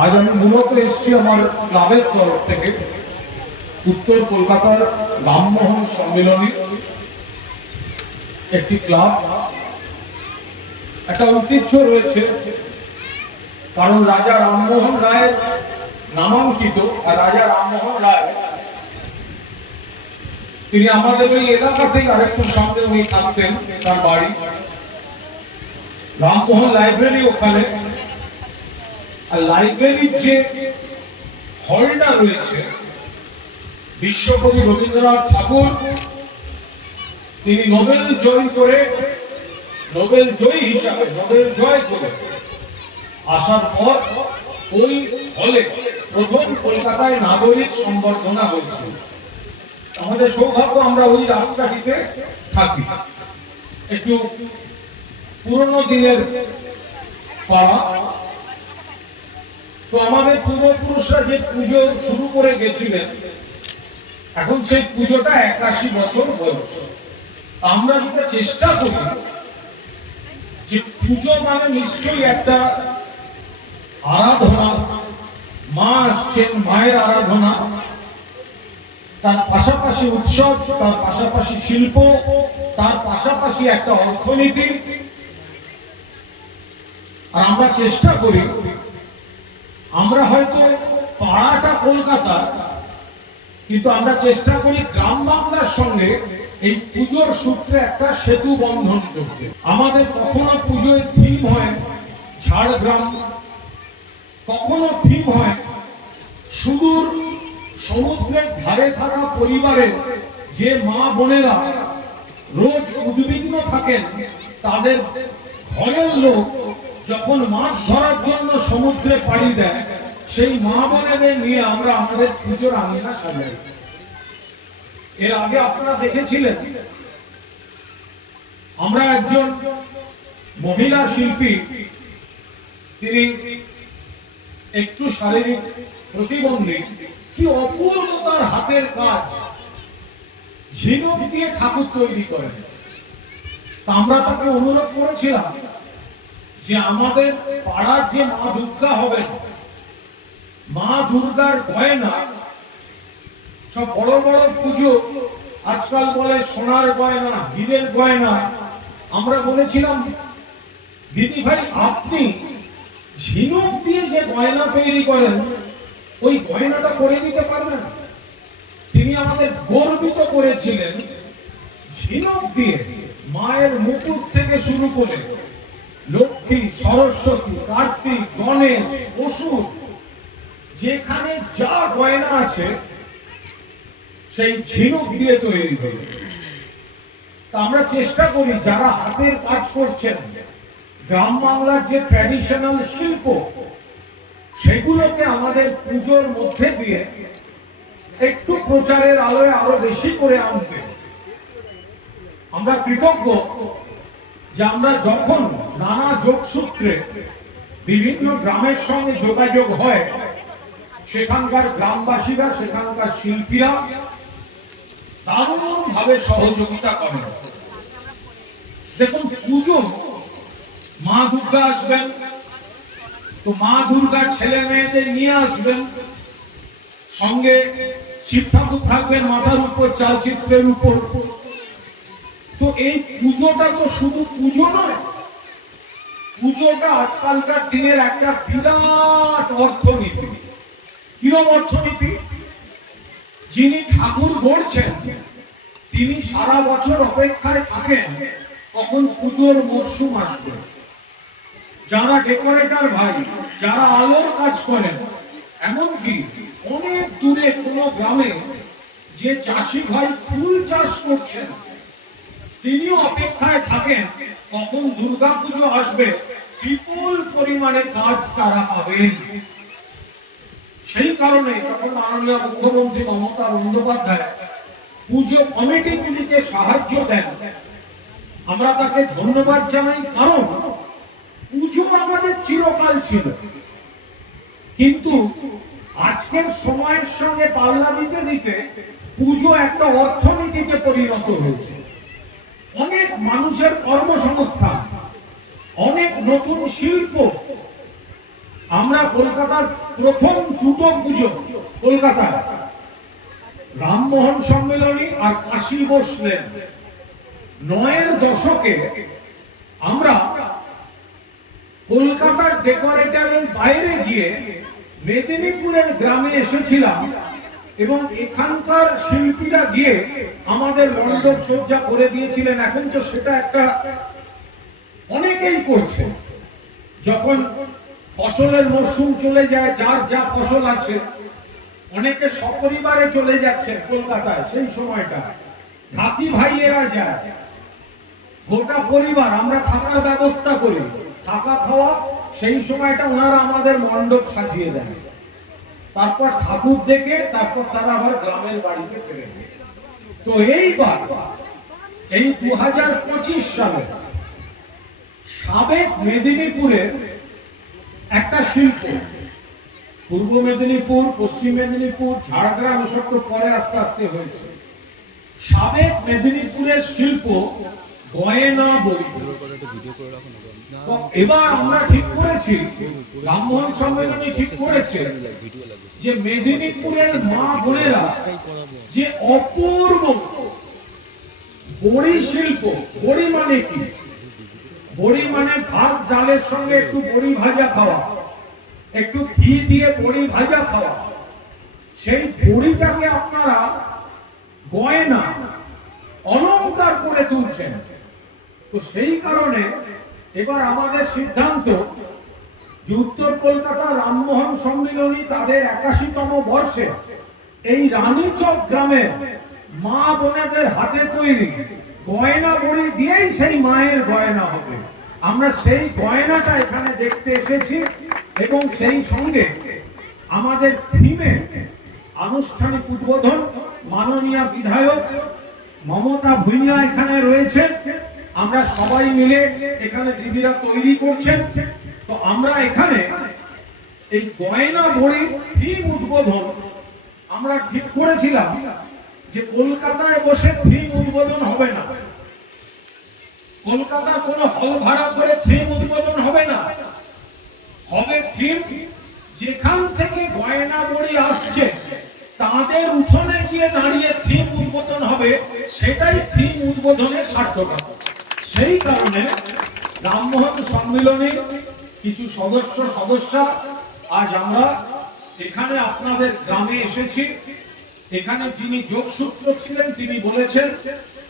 আজ আমি মূলত এসেছি আমার ক্লাবের তরফ থেকে উত্তর কলকাতার রামমোহন সম্মেলনী একটি ক্লাব। একটা ঐতিহ্য রয়েছে, কারণ রাজা রামমোহন রায়ের নামাঙ্কিত, আর রাজা রামমোহন রায় তিনি আমাদের ওই এলাকাতেই আরেকটু সামনে উনি থাকতেন, তার বাড়ি। রামমোহন লাইব্রেরি ওখানে। আর লাইব্রেরির যে হলটা রয়েছে, বিশ্বকবি রবীন্দ্রনাথ ঠাকুর, তিনি নোবেল জয় করে, নোবেল জয়ী হিসাবে, নোবেল জয় করে আসার পর ওই হলে প্রথম কলকাতায় নাগরিক সম্বর্ধনা হয়েছিল। আমাদের সৌভাগ্য, আমরা ওই রাস্তাটিতে থাকি। একটু পুরনো দিনের পাড়া তো আমাদের পূর্বপুরুষরা যে পুজো শুরু করে গেছিলেন, এখন সেই পুজোটা একাশি বছর বয়স। আমরা যেটা চেষ্টা করি, যে পুজো মানে নিশ্চয়ই একটা আরাধনা। মা আসছেন, মায়ের আরাধনা। তার পাশাপাশি উৎসব, তার পাশাপাশি শিল্প, তার পাশাপাশি একটা অর্থনীতি। আর আমরা চেষ্টা করি আমরা হয়তো পাড়াটা কলকাতা, কিন্তু আমরা চেষ্টা করি গ্রাম বাংলার সঙ্গে এই পুজোর সূত্রে একটা সেতু বন্ধন করতে। আমাদের কখনো পুজোয় থিম হয় ঝাড়গ্রাম, কখনো থিম হয় সুদূর সমুদ্রের ধারে থাকা পরিবারের যে মা বোনেরা রোজ উদ্বিগ্ন থাকেন, তাদের ঘরের লোক যখন মাছ ধরার জন্য সমুদ্রে পাড়ি দেয়, সেই মা বোনেদের নিয়ে আমরা আমাদের পুজোর আঙিনা সাজাই। এর আগে আপনারা দেখেছিলেন, আমরা একজন মহিলা শিল্পী, তিনি একটু শারীরিক প্রতিবন্ধী। কি অপূর্ব তার হাতের কাজ। ঝিনুক দিয়ে ঠাকুর তৈরি করেন। তা আমরা তাকে অনুরোধ করেছিলাম যে আমাদের পাড়ার যে মা দুর্গা হবেন, মা দুর্গার গয়না সব বড় বড় পুজো আজকাল বলে সোনার গয়না, হীরের গয়না। আমরা বলেছিলাম, দিদি ভাই, আপনি ঝিনুক দিয়ে যে গয়না তৈরি করেন, ওই গয়নাটা করে দিতে পারবেন? তিনি আমাদের গর্বিত করেছিলেন, ঝিনুক দিয়ে মায়ের মুকুট থেকে শুরু করে লক্ষ্মী, সরস্বতী, কার্তিক, গণেশ অসুর যেখানে যা গয়না আছে, সেই ঝিনুক দিয়ে তৈরি তা আমরা চেষ্টা করি, যারা হাতের কাজ করছেন, গ্রাম বাংলার যে ট্র্যাডিশনাল শিল্প, সেগুলোকে আমাদের পুজোর মধ্যে দিয়ে একটু প্রচারের আলোয় আরও বেশি করে আনতে। আমরা কৃতজ্ঞ যে আমরা যখন নানা যোগসূত্রে বিভিন্ন গ্রামের সঙ্গে যোগাযোগ হয়। সেখানকার গ্রামবাসীরা, সেখানকার শিল্পীরা দারুণ ভাবে সহযোগিতা করেন দেখুন পুজো মা দুর্গা আসবেন, তো মা দুর্গা ছেলে মেয়েদের নিয়ে আসবেন। সঙ্গে শিব ঠাকুর থাকবেন, মাথার উপর, চালচিত্রের উপর। তো এই পুজোটা তো শুধু পুজো নয় পুজোটা আজকালকার দিনের একটা বিরাট অর্থনীতি। কিরম অর্থনীতি? যিনি ঠাকুর গড়ছেন, তিনি সারা বছর অপেক্ষায় থাকেন, কখন পুজোর মরশুম আসবে। যারা ডেকোরেটর ভাই, যারা আলোর কাজ করেন, এমনকি অনেক দূরে কোনো গ্রামে যে চাষি ভাই ফুল চাষ করছেন তিনিও অপেক্ষায় থাকেন, কখন দুর্গা পুজো আসবে, বিপুল পরিমাণে কাজ তারা পাবেন। সেই কারণে যখন মাননীয় মুখ্যমন্ত্রী মমতা বন্দ্যোপাধ্যায় পুজো কমিটিগুলিকে সাহায্য দেন, আমরা তাকে ধন্যবাদ জানাই, কারণ পুজো আমাদের চিরকাল ছিল। কিন্তু আজকের সময়ের সঙ্গে পাল্লা দিতে দিতে পুজো একটা অর্থনীতিতে পরিণত হয়েছে। অনেক মানুষের কর্মসংস্থান অনেক নতুন শিল্প। আমরা কলকাতার প্রথম দুটো পুজো কলকাতায়। রামমোহন সম্মেলনী আর কাশী বসলেন নয়ের দশকে আমরা কলকাতার ডেকোরেটরের বাইরে গিয়ে মেদিনীপুরের গ্রামে এসেছিলাম। এবং এখানকার শিল্পীরা গিয়ে আমাদের মণ্ডপ সজ্জা করে দিয়েছিলেন। এখন তো সেটা একটা অনেকেই করছে। যখন ফসলের মরশুম চলে যায়, যার যা ফসল আছে, অনেকে সপরিবারে চলে যাচ্ছে কলকাতায় সেই সময়টা। হাতি ভাইয়েরা যায়। গোটা পরিবার, আমরা থাকার ব্যবস্থা করি। থাকা খাওয়া, সেই সময়টা ওনারা আমাদের মণ্ডপ সাজিয়ে দেন। তারপর ঠাকুর দেখে, তারপর তারা আবার গ্রামের বাড়িতে ফিরে তো এইবার, এই দু হাজার পঁচিশ সালে সাবেক মেদিনীপুরের একটা শিল্প, পূর্ব মেদিনীপুর, পশ্চিম মেদিনীপুর, ঝাড়গ্রাম, এসব তো পরে আস্তে আস্তে হয়েছে। সাবেক মেদিনীপুরের শিল্প এবার আমরা ঠিক করেছি সম্মেলনী ঠিক করেছে, যে মেদিনীপুরের মা বোনেরা যে অপূর্ব বড়ি শিল্প বড়ি মানে কি? বড়ি মানে ভাত, ডালের সঙ্গে একটু বড়ি ভাজা খাওয়া, একটু ঘি দিয়ে বড়ি ভাজা খাওয়া। সেই বড়িটাকে আপনারা গয়না অলংকার করে তুলছেন। তো সেই কারণে এবার আমাদের সিদ্ধান্ত যে উত্তর কলকাতা রামমোহন সম্মিলনী তাদের একাশিতম বর্ষে এই রানীচক গ্রামের মা বোনেদের হাতে তৈরি গয়না বড়ি দিয়েই সেই মায়ের গয়না হবে। আমরা সেই গয়নাটা এখানে দেখতে এসেছি এবং সেই সঙ্গে আমাদের থিমে আনুষ্ঠানিক উদ্বোধন মাননীয় বিধায়ক মমতা ভুইয়া এখানে রয়েছে আমরা সবাই মিলে এখানে দিদিরা তৈরি করছেন। তো আমরা এখানে এই গয়না বড়ির থিম উদ্বোধন আমরা ঠিক করেছিলাম যে কলকাতায় বসে থিম উদ্বোধন হবে না। কলকাতার কোনো হল ভাড়া করে থিম উদ্বোধন হবে না। হবে থিম যেখান থেকে গয়না বড়ি আসছে, তাদের উঠোনে গিয়ে দাঁড়িয়ে থিম উদ্বোধন হবে, সেটাই থিম উদ্বোধনের সার্থকতা। সেই কারণে রামমোহন সম্মিলনীর কিছু সদস্য, সদস্যা, আজ আমরা এখানে আপনাদের গ্রামে এসেছি। এখানে যিনি যোগসূত্র ছিলেন, তিনি বলেছেন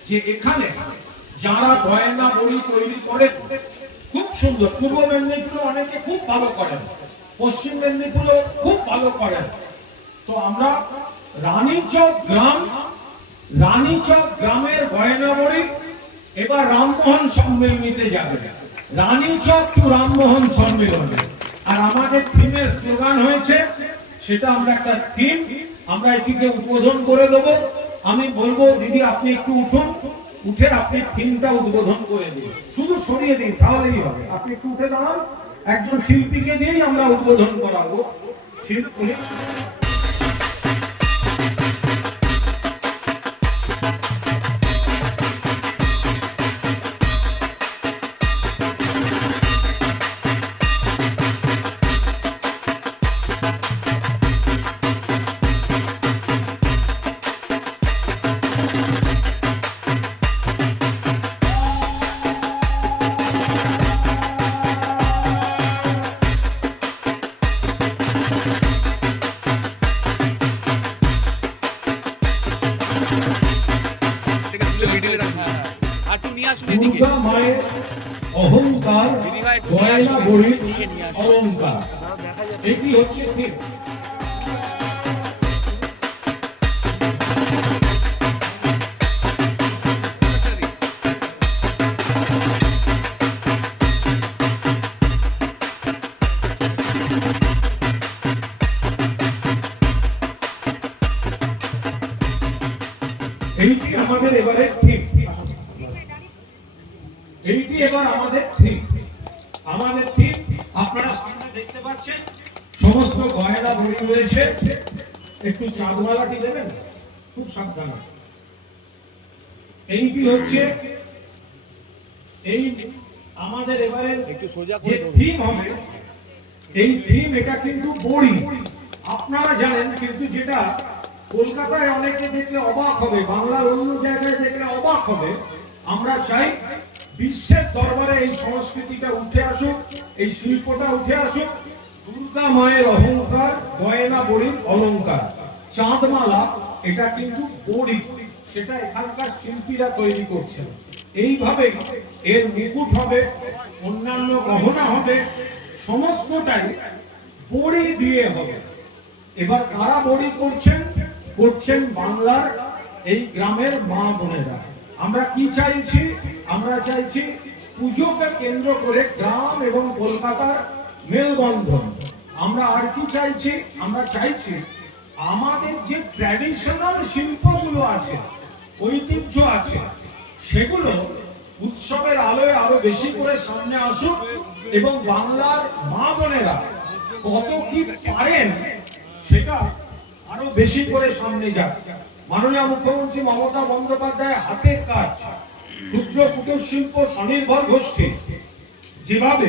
যে এখানে যারা গয়না বড়ি তৈরি করে, খুব সুন্দর। পূর্ব মেদিনীপুরে অনেকে খুব ভালো করেন, পশ্চিম মেদিনীপুরে খুব ভালো করেন। তো আমরা রানীচক গ্রাম, রানীচক গ্রামের গয়না বড়ি এবার রামমোহন সম্মেলনীতে যাবে। রানীচক টু রামমোহন সম্মেলনে। আর আমাদের থিমের স্লোগান হয়েছে, সেটা আমরা একটা থিম আমরা এটিকে উদ্বোধন করে দেব। আমি বলব, দিদি, আপনি একটু উঠুন। উঠে আপনি থিমটা উদ্বোধন করে দিন। শুধু সরিয়ে দিন, তাহলেই হবে। আপনি একটু উঠে দাঁড়ান। একজন শিল্পীকে দিয়েই আমরা উদ্বোধন করাবো। শিল্পী অলংকার এটি হচ্ছে ঠিক। এইটি আমাদের এবারে ঠিক। এইটি এবার আমাদের আপনারা সামনে দেখতে পাচ্ছেন সমস্ত গয়না বড়ি রয়েছে। একটু চাঁদমালাটি দেবেন? খুব সাবধানে। এইটি হচ্ছে? এই আমাদের এবারে একটু সোজা করে। থিম হবে এই থিম এটা কিন্তু বড়ি আপনারা জানেন কিন্তু যেটা কলকাতায় অনেকে দেখলে অবাক হবে বাংলার অন্য জায়গায় দেখলে অবাক হবে। আমরা চাই বিশ্বের দরবারে এই সংস্কৃতিটা উঠে আসুক, এই শিল্পটা উঠে আসুক। দুর্গা মায়ের অহংকার, গয়না বড়ির অলংকার। চাঁদমালা, এটা কিন্তু বড়ি, সেটা এখানকার শিল্পীরা তৈরি করছেন। এইভাবে এর মুকুট হবে, অন্যান্য গহনা হবে, সমস্তটাই বড়ি দিয়ে হবে। এবার কারা বড়ি করছেন? করছেন বাংলার এই গ্রামের মা বোনেরা। আমরা কি চাইছি? আমরা চাইছি পুজোকে কেন্দ্র করে গ্রাম এবং কলকাতার মেলবন্ধন। আমরা আর কি চাইছি? আমরা চাইছি আমাদের যে ট্র্যাডিশনাল শিল্পগুলো আছে, ঐতিহ্য আছে, সেগুলো উৎসবের আলোয় আরও বেশি করে সামনে আসুক এবং বাংলার মা বোনেরা কত কি পারেন সেটা আরও বেশি করে সামনে যাক। মাননীয় মুখ্যমন্ত্রী মমতা বন্দ্যোপাধ্যায় হাতের কাজ। ক্ষুদ্র কুটির শিল্প স্বনির্ভর গোষ্ঠী। যেভাবে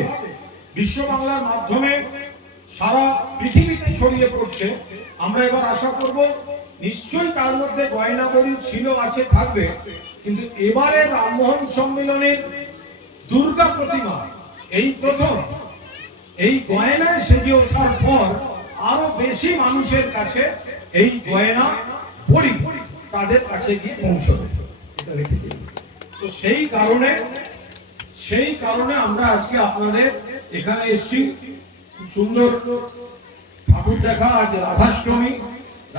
বিশ্ব বাংলার মাধ্যমে সারা পৃথিবীতে ছড়িয়ে পড়ছে, আমরা এবার আশা করব নিশ্চয়ই তার মধ্যে গয়নাবলী ছিল, আছে, থাকবে। কিন্তু এবারে রামমোহন সম্মেলনের দুর্গা প্রতিমা, এই প্রথম, এই গয়নায় সেজে ওঠার পর আরও বেশি মানুষের কাছে এই গয়না পড়ি তাদের কাছে গিয়ে পৌঁছবে। এটা রেখে। তো সেই কারণে সেই কারণে আমরা আজকে আপনাদের এখানে এসেছি। সুন্দর ঠাকুর দেখা আজ রাধাষ্টমী।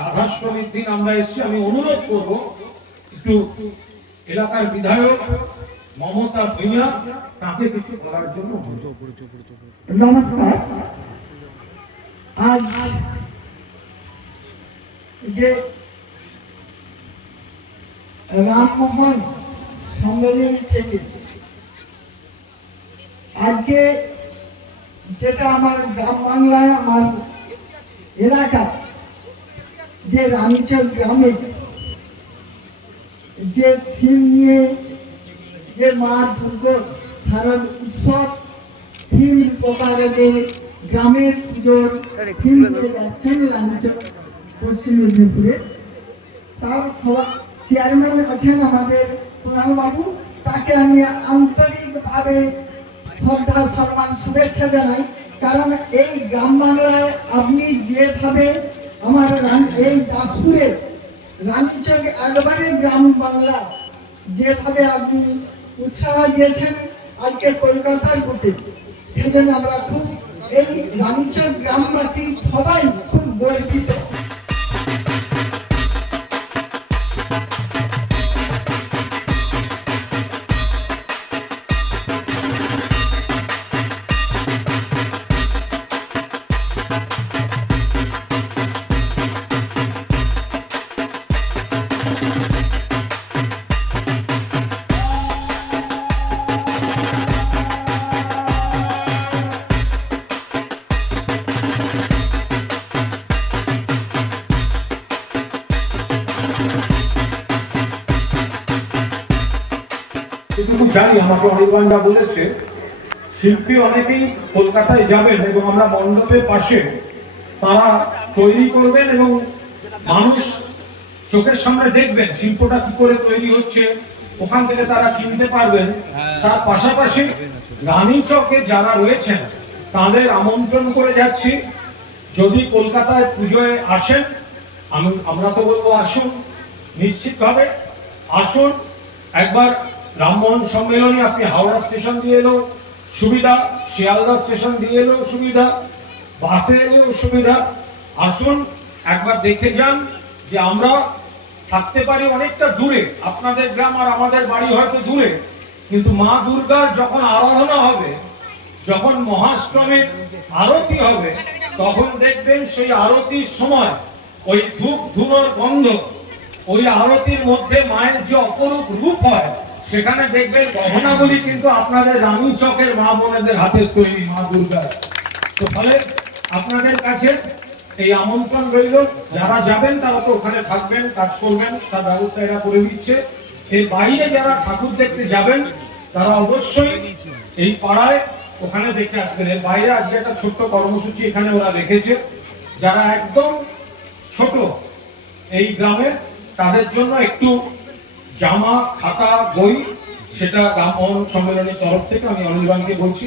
রাধাষ্টমীর দিন আমরা এসেছি। আমি অনুরোধ করব, একটু এলাকার বিধায়ক মমতা ভূঁইয়া তাকে কিছু বলার জন্য নমস্কার। রামমোহন সম্মেলন থেকে। আজকে যেটা আমার গ্রাম বাংলায়, আমার এলাকা, যে রানীচক গ্রামে যে থিম নিয়ে যে মা দুর্গর শারদ উৎসব, থিম প্রকারে যে গ্রামের পুজোর থিম দিয়ে যাচ্ছেন রানীচক পশ্চিম মেদিনীপুরে। তার সভা- চেয়ারম্যান আছেন আমাদের বাবু। তাকে আমি আন্তরিকভাবে শ্রদ্ধা, সম্মান, শুভেচ্ছা জানাই। কারণ এই গ্রাম বাংলায় আপনি যেভাবে আমার এই দাসপুরে রানীচক একবারে গ্রাম বাংলা, যেভাবে আপনি উৎসাহ দিয়েছেন আজকে কলকাতার বুকে, সেজন্য আমরা খুব এই রানীচক গ্রামবাসী সবাই খুব গর্বিত। যেটুকু জানি আমাকে অনির্বাণদা বলেছে শিল্পী অনেকেই কলকাতায় যাবেন এবং আমরা মণ্ডপের পাশে তারা তৈরি করবেন এবং মানুষ চোখের সামনে দেখবেন শিল্পটা কি করে তৈরি হচ্ছে ওখান থেকে তারা কিনতে পারবেন। তার পাশাপাশি রানী চকে যারা রয়েছেন তাদের আমন্ত্রণ করে যাচ্ছি। যদি কলকাতায় পুজোয় আসেন আমি আমরা তো বলব আসুন নিশ্চিতভাবে আসুন। একবার রামমোহন সম্মেলনে আপনি হাওড়া স্টেশন দিয়ে এলেও সুবিধা, শিয়ালদা স্টেশন দিয়ে এলেও সুবিধা, বাসে এলেও সুবিধা। আসুন, একবার দেখে যান যে আমরা থাকতে পারি অনেকটা দূরে। আপনাদের গ্রাম আর আমাদের বাড়ি হয়তো দূরে। কিন্তু মা দুর্গার যখন আরাধনা হবে, যখন মহাষ্টমীর আরতি হবে, তখন দেখবেন সেই আরতির সময় ওই ধূপ ধুনোর গন্ধ, ওই আরতির মধ্যে মায়ের যে অপরূপ রূপ হয় সেখানে দেখবেন গহনাগুলি কিন্তু আপনাদের রানী চকের মা বোনেদের হাতের তৈরি, মা দুর্গার। তো ফলে আপনাদের কাছে এই আমন্ত্রণ রইল। যারা যাবেন তারা তো ওখানে থাকবেন, কাজ করবেন, তার ব্যবস্থা এরা করে দিচ্ছে এর বাইরে যারা ঠাকুর দেখতে যাবেন, তারা অবশ্যই এই পাড়ায় ওখানে দেখে আসবেন। এর বাইরে আজকে একটা ছোট্ট কর্মসূচি এখানে ওরা রেখেছে। যারা একদম ছোট এই গ্রামে, তাদের জন্য একটু জামা খাতা বই সেটা রামমোহন সম্মেলনের তরফ থেকে আমি অনির্বাণকে বলছি।